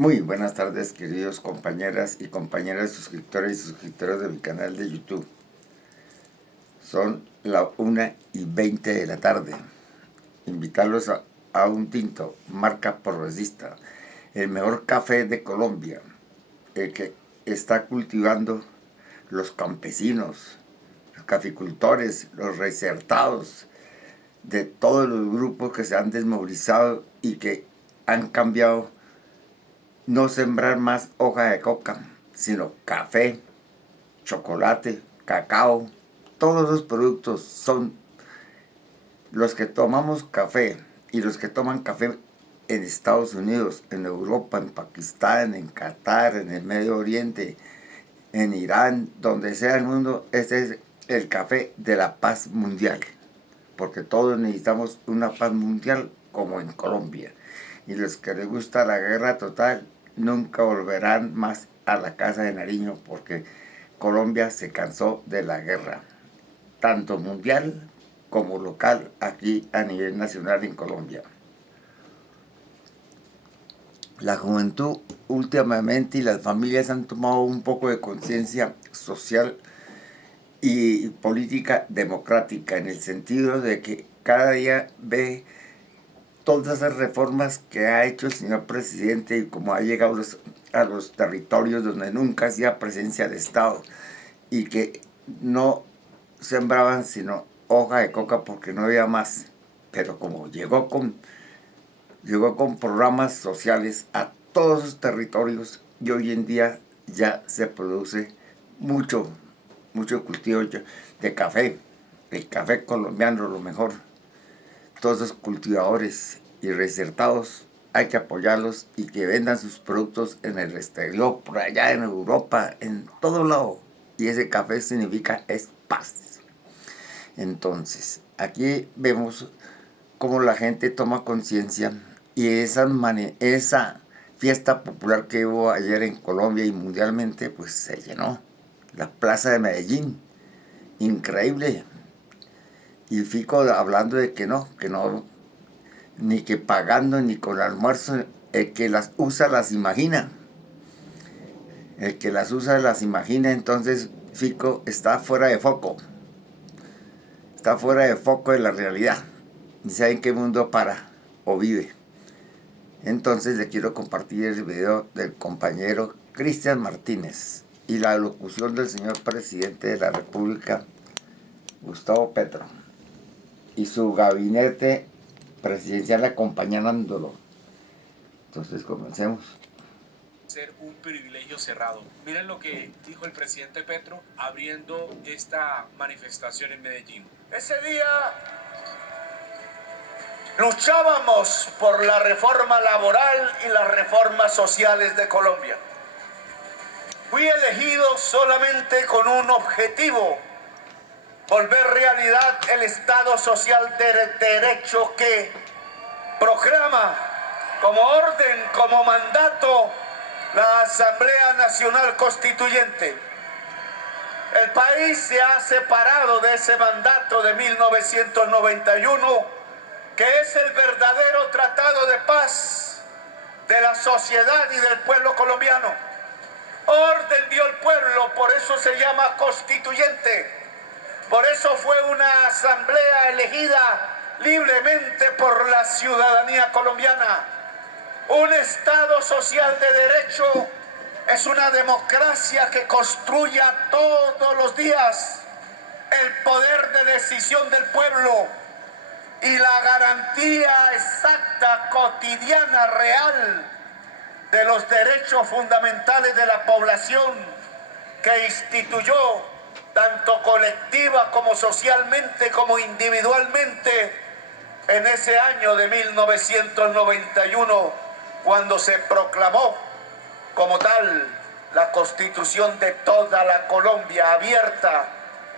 Muy buenas tardes, queridos compañeras y compañeras suscriptores y suscriptores de mi canal de YouTube. Son las 1:20 de la tarde. Invitarlos a un tinto, marca Progresista, el mejor café de Colombia, el que está cultivando los campesinos, los caficultores, los resertados, de todos los grupos que se han desmovilizado y que han cambiado. No sembrar más hoja de coca, sino café, chocolate, cacao. Todos los productos son los que tomamos café y los que toman café en Estados Unidos, en Europa, en Pakistán, en Qatar, en el Medio Oriente, en Irán, donde sea el mundo. Este es el café de la paz mundial, porque todos necesitamos una paz mundial como en Colombia. Y los que les gusta la guerra total nunca volverán más a la casa de Nariño, porque Colombia se cansó de la guerra, tanto mundial como local, aquí a nivel nacional en Colombia. La juventud últimamente y las familias han tomado un poco de conciencia social y política democrática, en el sentido de que cada día ve todas esas reformas que ha hecho el señor presidente y cómo ha llegado a los territorios donde nunca hacía presencia del Estado y que no sembraban sino hoja de coca porque no había más. Pero como llegó con programas sociales a todos los territorios, y hoy en día ya se produce mucho cultivo de café. El café colombiano, lo mejor. Todos los cultivadores y resertados hay que apoyarlos y que vendan sus productos en el exterior, por allá en Europa, en todo lado. Y ese café significa es paz. Entonces, aquí vemos cómo la gente toma conciencia y esa fiesta popular que hubo ayer en Colombia y mundialmente, pues se llenó. La plaza de Medellín, increíble. Y Fico hablando de que no, ni que pagando, ni con almuerzo. El que las usa las imagina. El que las usa las imagina. Entonces Fico está fuera de foco. Está fuera de foco de la realidad. Ni sabe en qué mundo para o vive. Entonces le quiero compartir el video del compañero Cristian Martínez y la locución del señor presidente de la República, Gustavo Petro, y su gabinete presidencial acompañándolo. Entonces comencemos. Ser un privilegio cerrado. Miren lo que dijo el presidente Petro abriendo esta manifestación en Medellín. Ese día luchábamos por la reforma laboral y las reformas sociales de Colombia. Fui elegido solamente con un objetivo: volver realidad el Estado social de derecho que proclama como orden, como mandato, la Asamblea Nacional Constituyente. El país se ha separado de ese mandato de 1991, que es el verdadero tratado de paz de la sociedad y del pueblo colombiano. Orden dio el pueblo, por eso se llama constituyente. Por eso fue una asamblea elegida libremente por la ciudadanía colombiana. Un Estado social de derecho es una democracia que construya todos los días el poder de decisión del pueblo y la garantía exacta, cotidiana, real de los derechos fundamentales de la población que instituyó tanto colectiva como socialmente como individualmente en ese año de 1991, cuando se proclamó como tal la constitución de toda la Colombia, abierta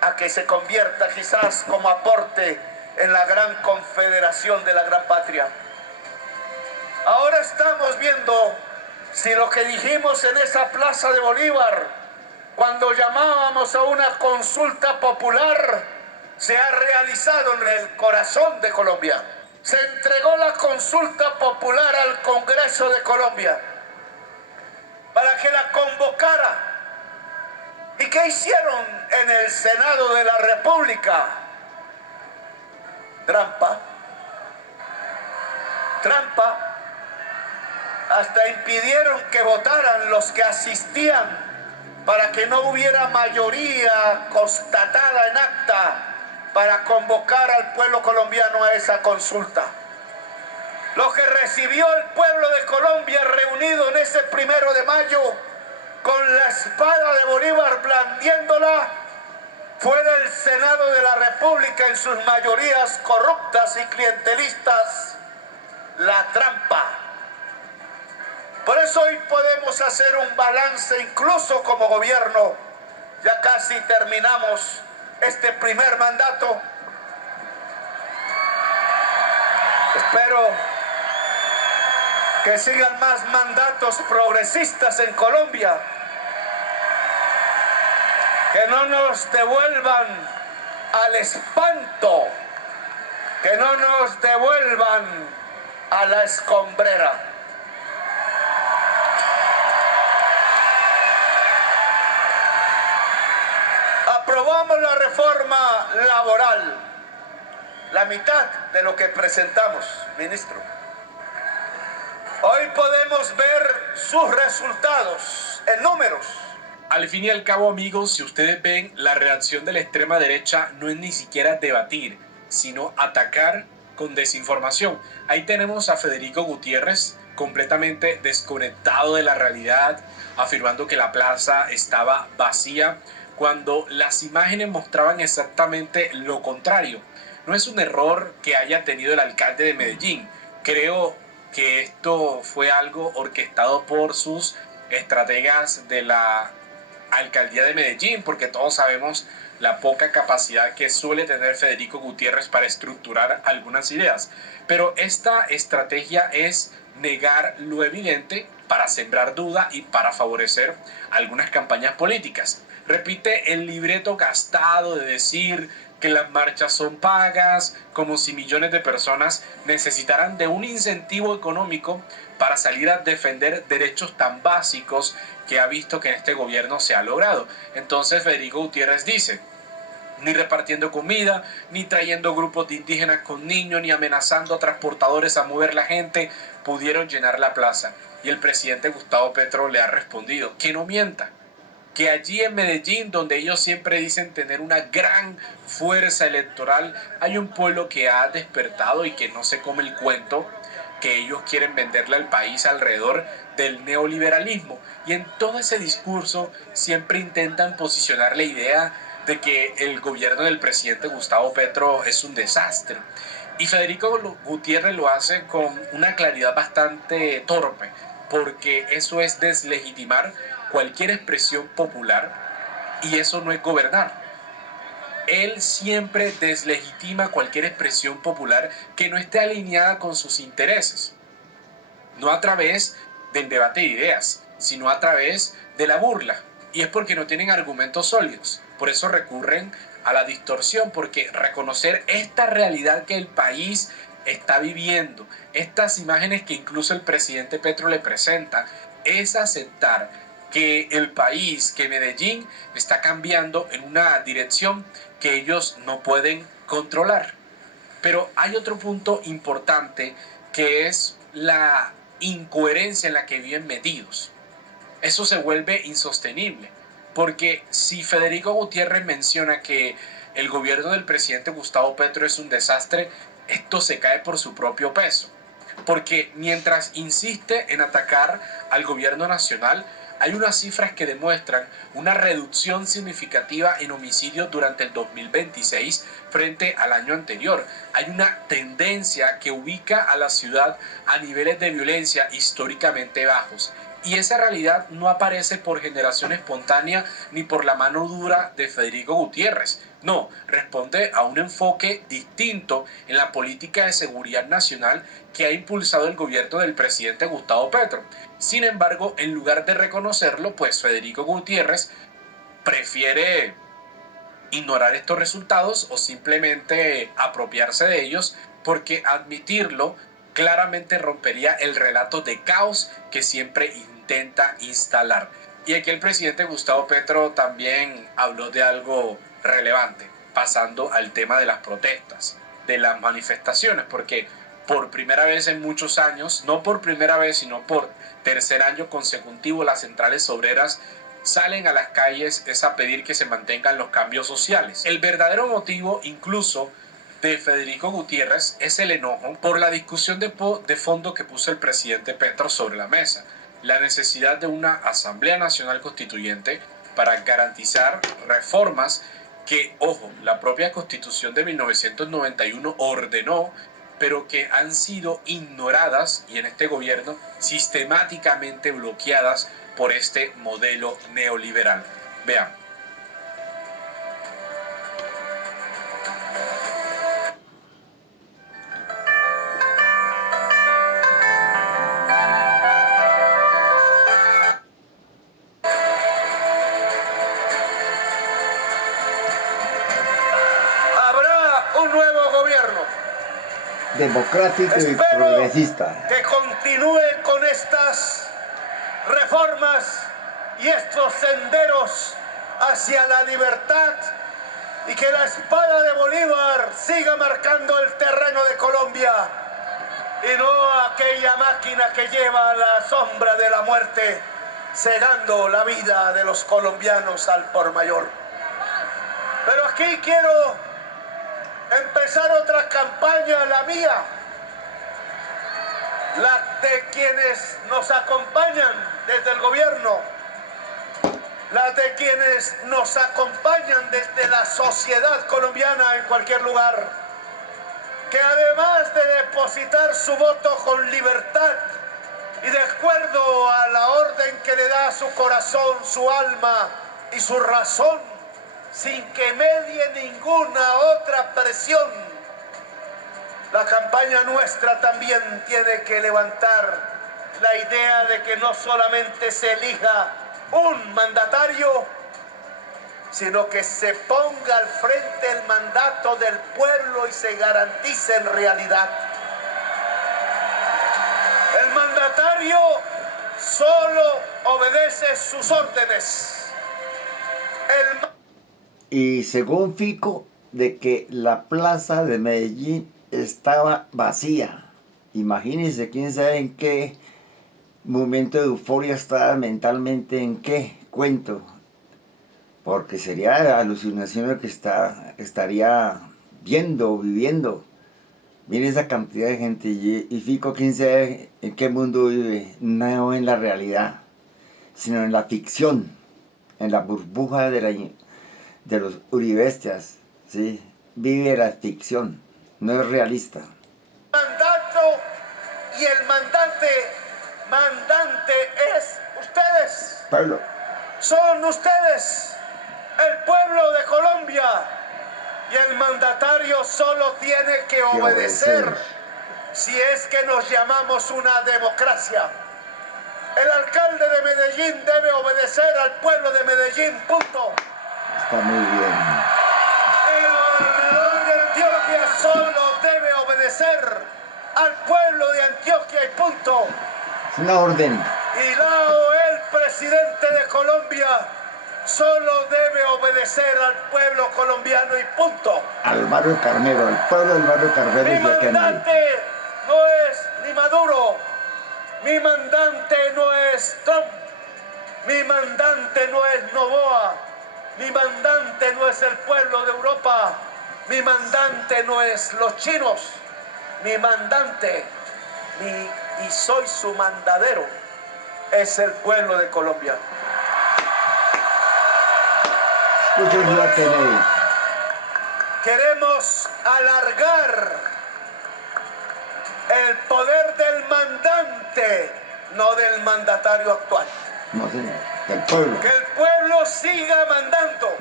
a que se convierta quizás como aporte en la gran confederación de la gran patria. Ahora estamos viendo si lo que dijimos en esa plaza de Bolívar, cuando llamábamos a una consulta popular, se ha realizado en el corazón de Colombia. Se entregó la consulta popular al Congreso de Colombia. para que la convocara. ¿Y qué hicieron en el Senado de la República? Trampa. Trampa. Hasta impidieron que votaran los que asistían para que no hubiera mayoría constatada en acta para convocar al pueblo colombiano a esa consulta. Lo que recibió el pueblo de Colombia reunido en ese 1 de mayo con la espada de Bolívar blandiéndola fue del Senado de la República en sus mayorías corruptas y clientelistas, la trampa. Por eso hoy podemos hacer un balance incluso como gobierno. Ya casi terminamos este primer mandato. Espero que sigan más mandatos progresistas en Colombia, que no nos devuelvan al espanto, que no nos devuelvan a la escombrera. Aprobamos la reforma laboral, la mitad de lo que presentamos, ministro. Hoy podemos ver sus resultados en números. Al fin y al cabo, amigos, si ustedes ven, la reacción de la extrema derecha no es ni siquiera debatir, sino atacar con desinformación. Ahí tenemos a Federico Gutiérrez completamente desconectado de la realidad, afirmando que la plaza estaba vacía, cuando las imágenes mostraban exactamente lo contrario. No es un error que haya tenido el alcalde de Medellín. Creo que esto fue algo orquestado por sus estrategas de la alcaldía de Medellín, porque todos sabemos la poca capacidad que suele tener Federico Gutiérrez para estructurar algunas ideas. Pero esta estrategia es negar lo evidente para sembrar duda y para favorecer algunas campañas políticas. Repite el libreto gastado de decir que las marchas son pagas, como si millones de personas necesitaran de un incentivo económico para salir a defender derechos tan básicos que ha visto que en este gobierno se ha logrado. Entonces Federico Gutiérrez dice: ni repartiendo comida, ni trayendo grupos de indígenas con niños, ni amenazando a transportadores a mover la gente, pudieron llenar la plaza. Y el presidente Gustavo Petro le ha respondido que no mienta, que allí en Medellín, donde ellos siempre dicen tener una gran fuerza electoral, hay un pueblo que ha despertado y que no se come el cuento, que ellos quieren venderle al país alrededor del neoliberalismo. Y en todo ese discurso siempre intentan posicionar la idea de que el gobierno del presidente Gustavo Petro es un desastre. Y Federico Gutiérrez lo hace con una claridad bastante torpe, porque eso es deslegitimar cualquier expresión popular, y eso no es gobernar. Él siempre deslegitima cualquier expresión popular que no esté alineada con sus intereses, no a través del debate de ideas, sino a través de la burla, y es porque no tienen argumentos sólidos. Por eso recurren a la distorsión, porque reconocer esta realidad que el país está viviendo, estas imágenes que incluso el presidente Petro le presenta, es aceptar que el país, que Medellín está cambiando en una dirección que ellos no pueden controlar. Pero hay otro punto importante, que es la incoherencia en la que viven metidos. Eso se vuelve insostenible, porque si Federico Gutiérrez menciona que el gobierno del presidente Gustavo Petro es un desastre, esto se cae por su propio peso. Porque mientras insiste en atacar al gobierno nacional, hay unas cifras que demuestran una reducción significativa en homicidios durante el 2026 frente al año anterior. Hay una tendencia que ubica a la ciudad a niveles de violencia históricamente bajos. Y esa realidad no aparece por generación espontánea ni por la mano dura de Federico Gutiérrez. No, responde a un enfoque distinto en la política de seguridad nacional que ha impulsado el gobierno del presidente Gustavo Petro. Sin embargo, en lugar de reconocerlo, pues Federico Gutiérrez prefiere ignorar estos resultados o simplemente apropiarse de ellos, porque admitirlo claramente rompería el relato de caos que siempre intenta instalar. Y aquí el presidente Gustavo Petro también habló de algo relevante, pasando al tema de las protestas, de las manifestaciones, porque por primera vez en muchos años, no por primera vez, sino por tercer año consecutivo, las centrales obreras salen a las calles es a pedir que se mantengan los cambios sociales. El verdadero motivo, incluso, de Federico Gutiérrez es el enojo por la discusión de fondo que puso el presidente Petro sobre la mesa, la necesidad de una Asamblea Nacional Constituyente para garantizar reformas que, ojo, la propia Constitución de 1991 ordenó, pero que han sido ignoradas y en este gobierno sistemáticamente bloqueadas por este modelo neoliberal. Vean. Habrá un nuevo gobierno democrático y progresista, que continúe con estas reformas y estos senderos hacia la libertad y que la espada de Bolívar siga marcando el terreno de Colombia y no aquella máquina que lleva la sombra de la muerte cegando la vida de los colombianos al por mayor. Pero aquí quiero empezar otra campaña, la mía, la de quienes nos acompañan desde el gobierno, la de quienes nos acompañan desde la sociedad colombiana en cualquier lugar, que además de depositar su voto con libertad y de acuerdo a la orden que le da su corazón, su alma y su razón, sin que medie ninguna otra presión, la campaña nuestra también tiene que levantar la idea de que no solamente se elija un mandatario, sino que se ponga al frente el mandato del pueblo y se garantice en realidad. El mandatario solo obedece sus órdenes. Y según Fico, de que la plaza de Medellín estaba vacía. Imagínense, quién sabe en qué momento de euforia estaba mentalmente, en qué cuento. Porque sería alucinación lo que estaría viendo, viviendo. Miren esa cantidad de gente y Fico, quién sabe en qué mundo vive. No en la realidad, sino en la ficción, en la burbuja de los uribestias, ¿sí? Vive la ficción, no es realista. Mandato y el mandante es ustedes. Pueblo. Son ustedes, el pueblo de Colombia, y el mandatario solo tiene que obedecer si es que nos llamamos una democracia. El alcalde de Medellín debe obedecer al pueblo de Medellín, punto. Está muy bien. El gobernador de Antioquia solo debe obedecer al pueblo de Antioquia y punto. Es una orden. Y Lao, el presidente de Colombia, solo debe obedecer al pueblo colombiano y punto. Al barrio Carmelo, al pueblo del barrio Carmelo. Mi mandante no es ni Maduro, mi mandante no es Trump, mi mandante no es Noboa, mi mandante no es el pueblo de Europa, mi mandante no es los chinos, mi mandante, y soy su mandadero, es el pueblo de Colombia. Queremos alargar el poder del mandante, no del mandatario actual. No, señor, del pueblo. Que el pueblo siga mandando.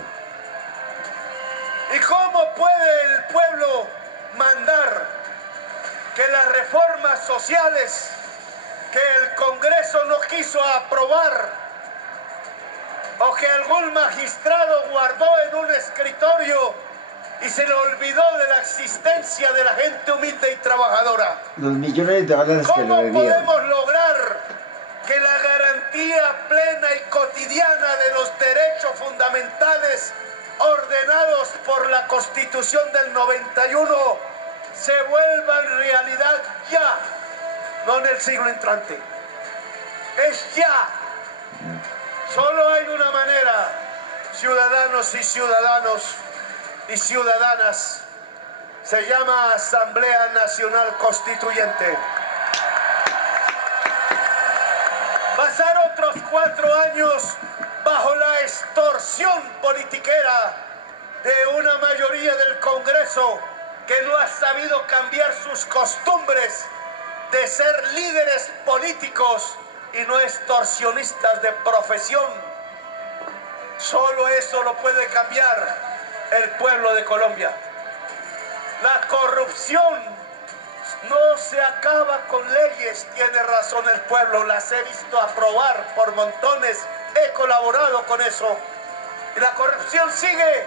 ¿Y cómo puede el pueblo mandar que las reformas sociales que el Congreso no quiso aprobar o que algún magistrado guardó en un escritorio y se le olvidó de la existencia de la gente humilde y trabajadora? Los millones de dólares que le ¿Cómo debían. podemos lograr que la garantía plena y cotidiana de los derechos fundamentales ordenados por la Constitución del 91 se vuelvan realidad ya, no en el siglo entrante. Es ya. Solo hay una manera, ciudadanos y ciudadanas, se llama Asamblea Nacional Constituyente. Pasar otros 4 años bajo la extorsión politiquera de una mayoría del Congreso que no ha sabido cambiar sus costumbres de ser líderes políticos y no extorsionistas de profesión. Solo eso lo puede cambiar el pueblo de Colombia. La corrupción no se acaba con leyes, tiene razón el pueblo, las he visto aprobar por montones, he colaborado con eso. Y la corrupción sigue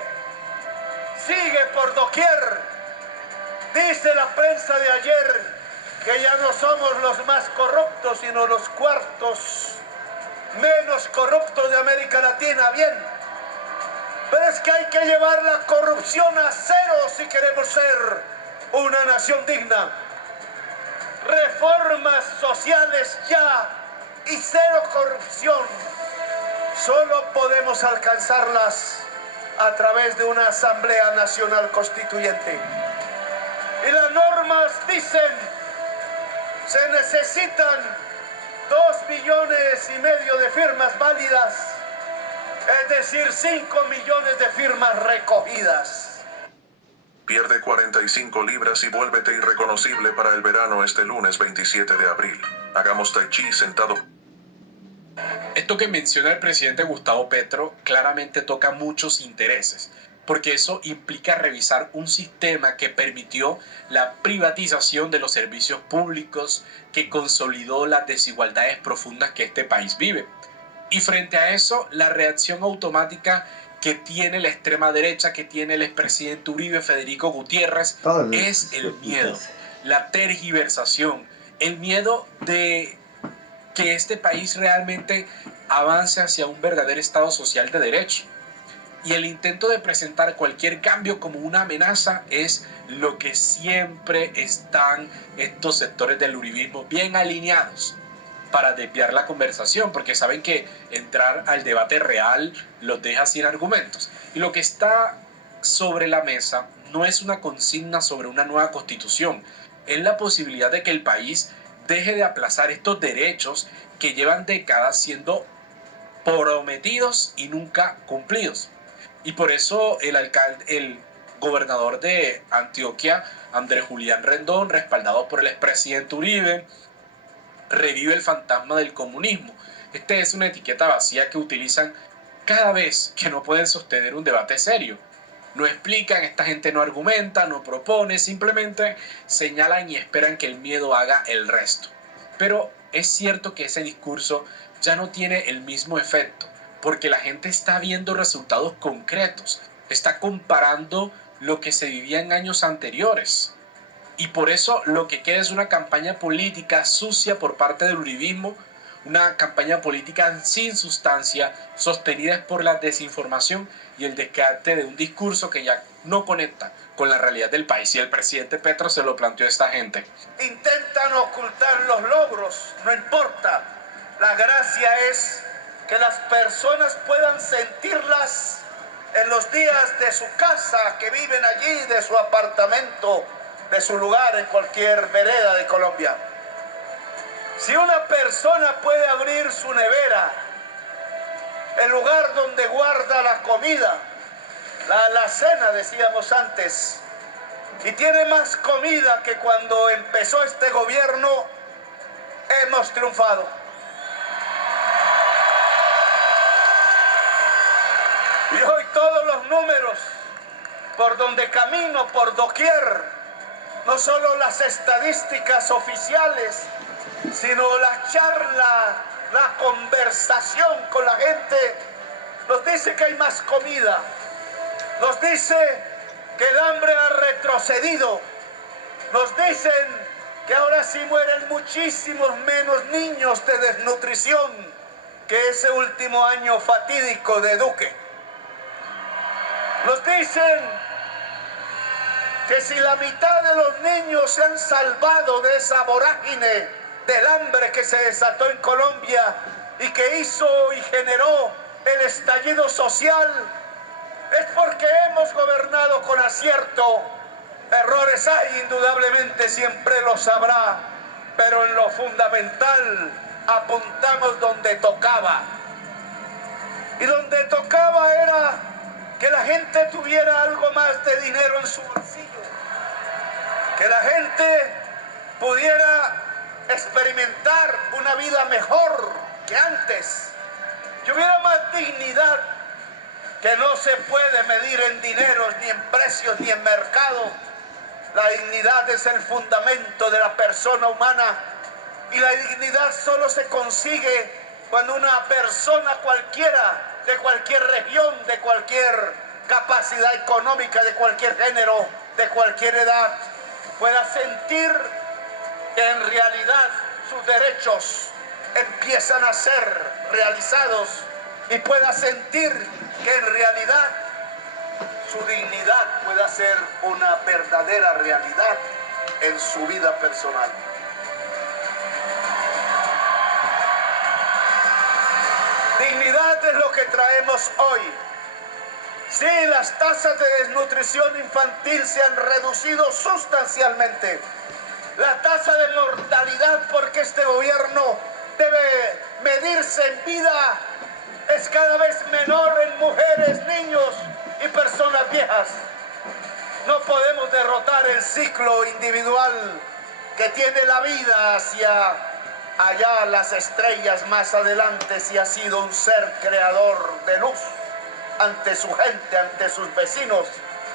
por doquier. Dice la prensa de ayer que ya no somos los más corruptos, sino los cuartos menos corruptos de América Latina. Bien, pero es que hay que llevar la corrupción a cero si queremos ser una nación digna. Reformas sociales ya y cero corrupción. Solo podemos alcanzarlas a través de una Asamblea Nacional Constituyente. Y las normas dicen, se necesitan 2,5 millones de firmas válidas, es decir, 5 millones de firmas recogidas. Pierde 45 libras y vuélvete irreconocible para el verano este lunes 27 de abril. Hagamos tai chi sentado. Esto que menciona el presidente Gustavo Petro claramente toca muchos intereses, porque eso implica revisar un sistema que permitió la privatización de los servicios públicos, que consolidó las desigualdades profundas que este país vive. Y frente a eso, la reacción automática que tiene la extrema derecha, que tiene el expresidente Uribe, Federico Gutiérrez, es el miedo, la tergiversación, el miedo de que este país realmente avance hacia un verdadero Estado social de derecho. Y el intento de presentar cualquier cambio como una amenaza es lo que siempre están estos sectores del uribismo bien alineados para desviar la conversación, porque saben que entrar al debate real los deja sin argumentos. Y lo que está sobre la mesa no es una consigna sobre una nueva constitución, es la posibilidad de que el país deje de aplazar estos derechos que llevan décadas siendo prometidos y nunca cumplidos. Y por eso el gobernador de Antioquia, Andrés Julián Rendón, respaldado por el expresidente Uribe, revive el fantasma del comunismo. Esta es una etiqueta vacía que utilizan cada vez que no pueden sostener un debate serio. No explican, esta gente no argumenta, no propone, simplemente señalan y esperan que el miedo haga el resto. Pero es cierto que ese discurso ya no tiene el mismo efecto, porque la gente está viendo resultados concretos, está comparando lo que se vivía en años anteriores. Y por eso lo que queda es una campaña política sucia por parte del uribismo, una campaña política sin sustancia, sostenida por la desinformación y el descarte de un discurso que ya no conecta con la realidad del país. Y el presidente Petro se lo planteó a esta gente. Intentan ocultar los logros, no importa. La gracia es que las personas puedan sentirlas en los días de su casa, que viven allí, de su apartamento, de su lugar en cualquier vereda de Colombia. Si una persona puede abrir su nevera, el lugar donde guarda la comida, la alacena decíamos antes, y tiene más comida que cuando empezó este gobierno, hemos triunfado. Y hoy todos los números, por donde camino, por doquier, no solo las estadísticas oficiales, sino la charla, la conversación con la gente, nos dice que hay más comida, nos dice que el hambre ha retrocedido, nos dicen que ahora sí mueren muchísimos menos niños de desnutrición que ese último año fatídico de Duque. Nos dicen que si la mitad de los niños se han salvado de esa vorágine del hambre que se desató en Colombia y que hizo y generó el estallido social, es porque hemos gobernado con acierto. Errores hay, indudablemente, siempre los habrá, pero en lo fundamental apuntamos donde tocaba. Y donde tocaba era que la gente tuviera algo más de dinero en su bolsillo, que la gente pudiera experimentar una vida mejor que antes, que hubiera más dignidad, que no se puede medir en dineros, ni en precios, ni en mercado. La dignidad es el fundamento de la persona humana, y la dignidad solo se consigue cuando una persona cualquiera, de cualquier región, de cualquier capacidad económica, de cualquier género, de cualquier edad, pueda sentir que en realidad sus derechos empiezan a ser realizados y pueda sentir que en realidad su dignidad pueda ser una verdadera realidad en su vida personal. Dignidad es lo que traemos hoy. Sí, las tasas de desnutrición infantil se han reducido sustancialmente. La tasa de mortalidad, porque este gobierno debe medirse en vida, es cada vez menor en mujeres, niños y personas viejas. No podemos derrotar el ciclo individual que tiene la vida hacia allá las estrellas más adelante, si ha sido un ser creador de luz ante su gente, ante sus vecinos,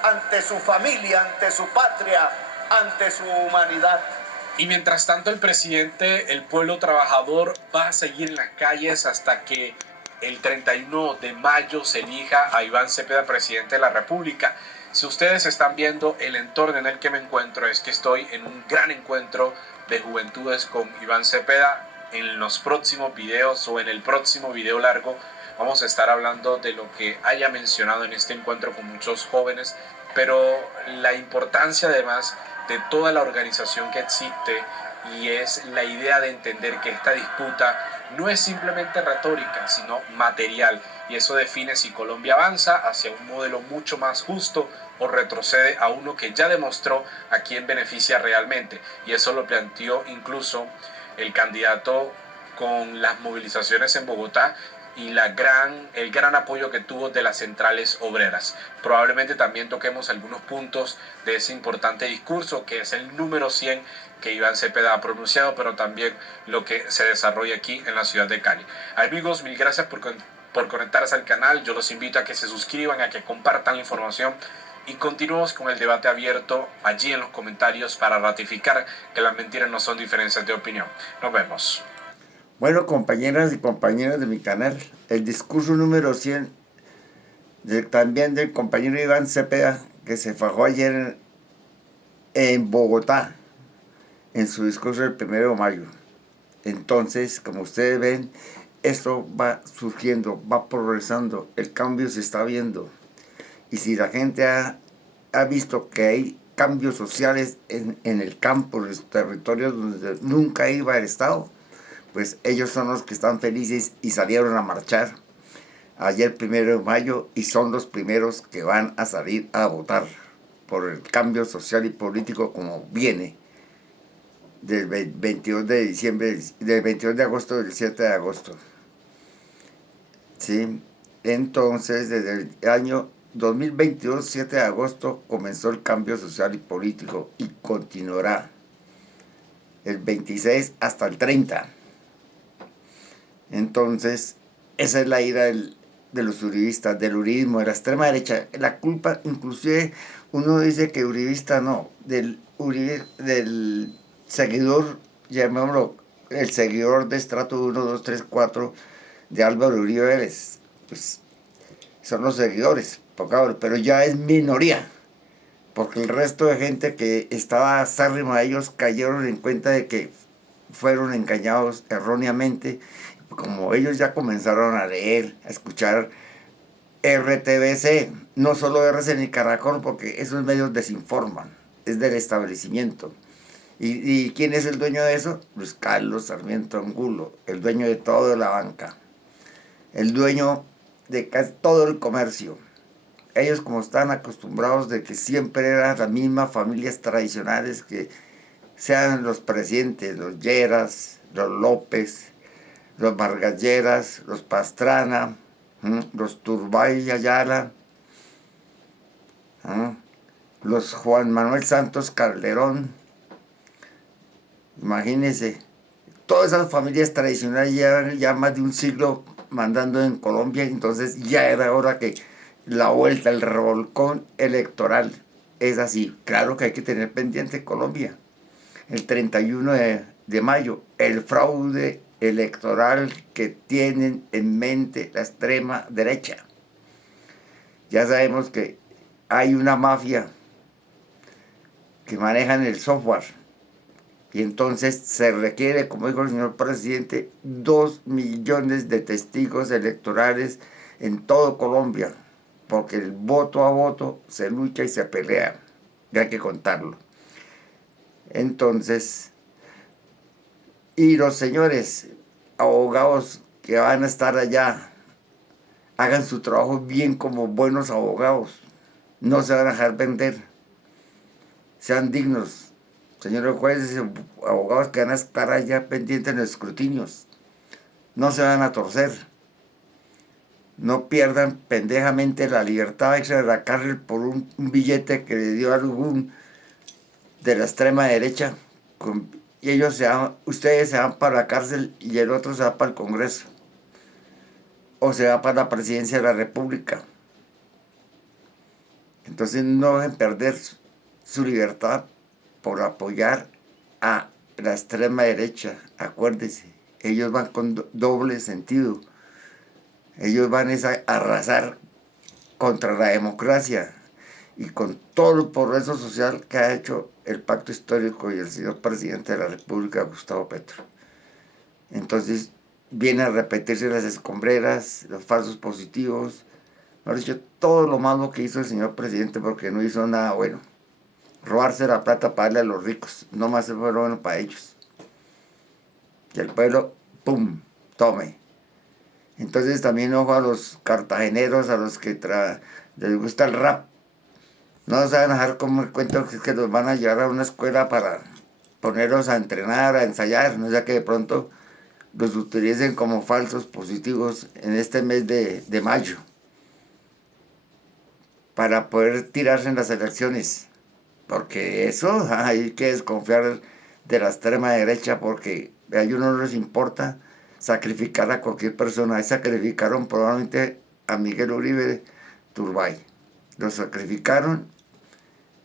ante su familia, ante su patria, ante su humanidad. Y mientras tanto el presidente, el pueblo trabajador va a seguir en las calles hasta que el 31 de mayo se elija a Iván Cepeda presidente de la República. Si ustedes están viendo el entorno en el que me encuentro, es que estoy en un gran encuentro de juventudes con Iván Cepeda. En los próximos videos o en el próximo video largo vamos a estar hablando de lo que haya mencionado en este encuentro con muchos jóvenes, pero la importancia además de toda la organización que existe, y es la idea de entender que esta disputa no es simplemente retórica, sino material, y eso define si Colombia avanza hacia un modelo mucho más justo o retrocede a uno que ya demostró a quién beneficia realmente, y eso lo planteó incluso el candidato con las movilizaciones en Bogotá y el gran apoyo que tuvo de las centrales obreras. Probablemente también toquemos algunos puntos de ese importante discurso, que es el número 100 que Iván Cepeda ha pronunciado, pero también lo que se desarrolla aquí en la ciudad de Cali. Amigos, mil gracias por conectarse al canal. Yo los invito a que se suscriban, a que compartan la información, y continuamos con el debate abierto allí en los comentarios para ratificar que las mentiras no son diferencias de opinión. Nos vemos. Bueno, compañeras y compañeros de mi canal, el discurso número 100 también del compañero Iván Cepeda, que se fajó ayer en Bogotá, en su discurso del 1 de mayo. Entonces, como ustedes ven, esto va surgiendo, va progresando, el cambio se está viendo. Y si la gente ha visto que hay cambios sociales en el campo, en los territorios donde nunca iba el Estado, pues ellos son los que están felices y salieron a marchar ayer 1 de mayo y son los primeros que van a salir a votar por el cambio social y político como viene del 22 de diciembre, del 22 de agosto del 7 de agosto. ¿Sí? Entonces, desde el año 2022, 7 de agosto, comenzó el cambio social y político y continuará el 26 hasta el 30. Entonces, esa es la ira de los uribistas, del uribismo, de la extrema derecha. La culpa, inclusive, uno dice que uribista no, del seguidor, llamémoslo, el seguidor de estrato 1, 2, 3, 4 de Álvaro Uribe Vélez. Pues son los seguidores, pero ya es minoría. porque el resto de gente que estaba acérrima a ellos cayeron en cuenta de que fueron engañados erróneamente. Como ellos ya comenzaron a leer, a escuchar RTBC, no solo RC ni Caracol, porque esos medios desinforman, es del establecimiento. ¿Y quién es el dueño de eso? Luis Carlos Sarmiento Angulo, el dueño de toda la banca, el dueño de casi todo el comercio. Ellos, como están acostumbrados de que siempre eran las mismas familias tradicionales, que sean los presidentes, los Lleras, los López, los Vargas Lleras, los Pastrana, los Turbay y Ayala, los Juan Manuel Santos Calderón. Imagínense, todas esas familias tradicionales llevan ya más de un siglo mandando en Colombia, entonces ya era hora que la vuelta, el revolcón electoral es así. Claro que hay que tener pendiente Colombia. El 31 de mayo, el fraude electoral que tienen en mente la extrema derecha. Ya sabemos que hay una mafia que manejan el software y entonces se requiere, como dijo el señor presidente, 2 millones de testigos electorales en todo Colombia, porque el voto a voto se lucha y se pelea, y hay que contarlo. Entonces, y los señores abogados que van a estar allá, hagan su trabajo bien como buenos abogados, no se van a dejar vender, sean dignos. Señores jueces y abogados que van a estar allá pendientes en los escrutinios, no se van a torcer, no pierdan pendejamente la libertad de irse a la cárcel por un billete que le dio algún de la extrema derecha, y ellos ustedes se van para la cárcel y el otro se va para el Congreso, o se va para la presidencia de la República. Entonces no dejen perder su libertad por apoyar a la extrema derecha. Acuérdense, ellos van con doble sentido. Ellos van a arrasar contra la democracia y con todo el progreso social que ha hecho el pacto histórico y el señor presidente de la República, Gustavo Petro. Entonces vienen a repetirse las escombreras, los falsos positivos, mejor dicho, todo lo malo que hizo el señor presidente, porque no hizo nada bueno. Robarse la plata para darle a los ricos, no más fue bueno para ellos. Y el pueblo, ¡pum!, tome. Entonces también ojo a los cartageneros, a los que les gusta el rap. No se van a dejar como el cuento que los van a llevar a una escuela para ponerlos a entrenar, a ensayar, no sea que de pronto los utilicen como falsos positivos en este mes de mayo para poder tirarse en las elecciones. Porque eso hay que desconfiar de la extrema derecha, porque a ellos no les importa sacrificar a cualquier persona. Ahí sacrificaron probablemente a Miguel Uribe Turbay. Lo sacrificaron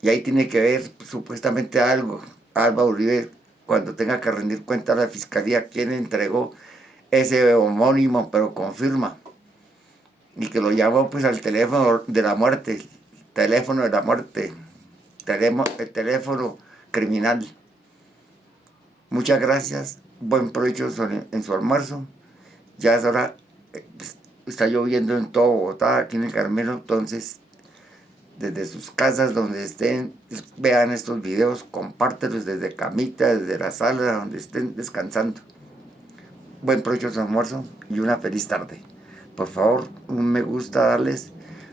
y ahí tiene que ver supuestamente algo. Álvaro Uribe, cuando tenga que rendir cuenta a la fiscalía, quién entregó ese homónimo, pero confirma. Y que lo llamó pues al teléfono de la muerte, el teléfono criminal. Muchas gracias, buen provecho en su almuerzo. Ya es hora, está lloviendo en todo Bogotá, aquí en el Carmelo, entonces desde sus casas donde estén, vean estos videos, compártelos desde camita, desde la sala donde estén descansando. Buen provecho en su almuerzo y una feliz tarde. Por favor, un me gusta, darles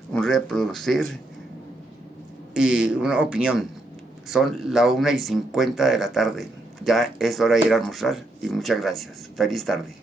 un reproducir y una opinión. Son las 1:50 de la tarde. Ya es hora de ir a almorzar y muchas gracias. Feliz tarde.